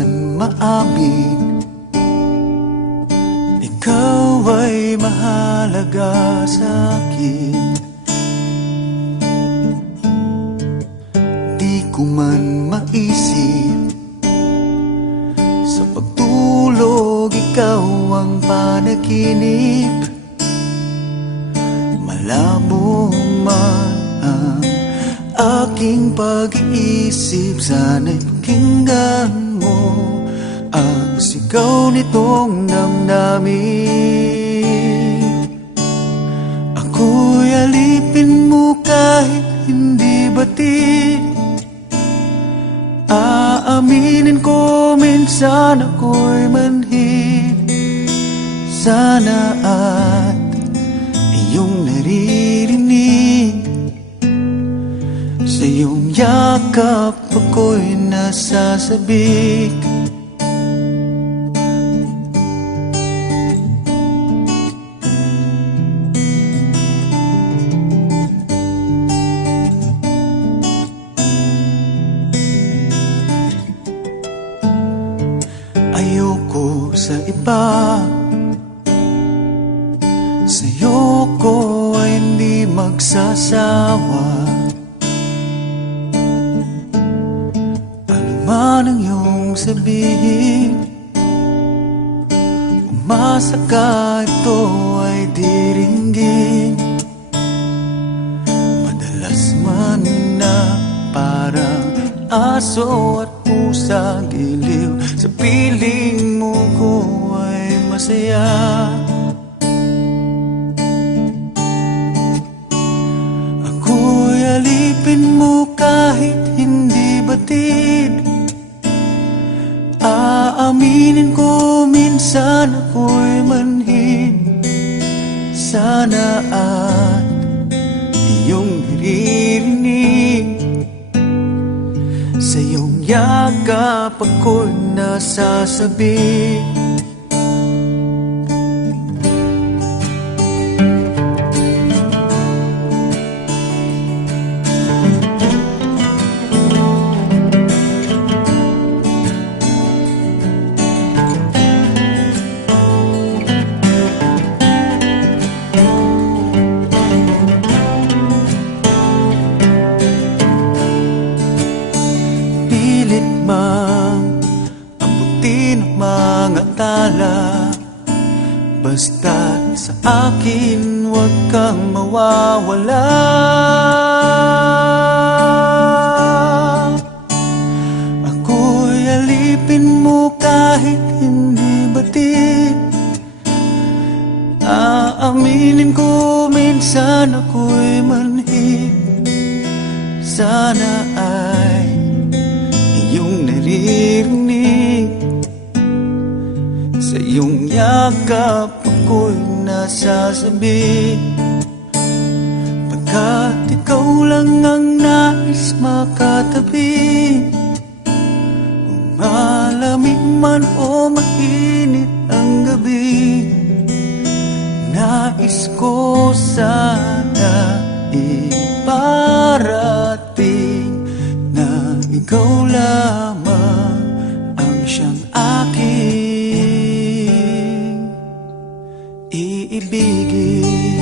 man maamin, ikaw ay mahalaga sa'kin. Di ko man maisip, sa pagtulog ikaw ang panaginip. Malabo man ang aking pag-iisip, sana'y pakinggan mo ang sigaw nitong damdamin. Ako'y alipin mo kahit hindi batid. Aaminin ko minsan ako'y manhid. Sana at iyong naririnig, sa iyong yakap ako'y nasasabik. Ayoko sa iba, sa'yo ko ay hindi magsasawa. Ano man ang iyong sabihin, umasa ka ito ay diringgin. Madalas man na parang aso at pusa giliw, sa piling mo ko ay masaya. Ako'y alipin mo kahit hindi batid. Aaminin ko minsan ako'y manhid. Sana at iyong naririnig, sa iyong yakap ako'y nasasabik. Pilit mang abutin ang mga tala, basta sa akin huwag kang mawawala. Ako'y alipin mo kahit hindi batid. Aaminin ko minsan ako'y manhid. Sana ay iyong naririnig, sa iyong yakap ako'y nasasabik. Pagkat ikaw lang ang nais makatabi, kung malamig man o mainit ang gabi, nais ko sana iparating na ikaw lamang ang siyang aking iibigin.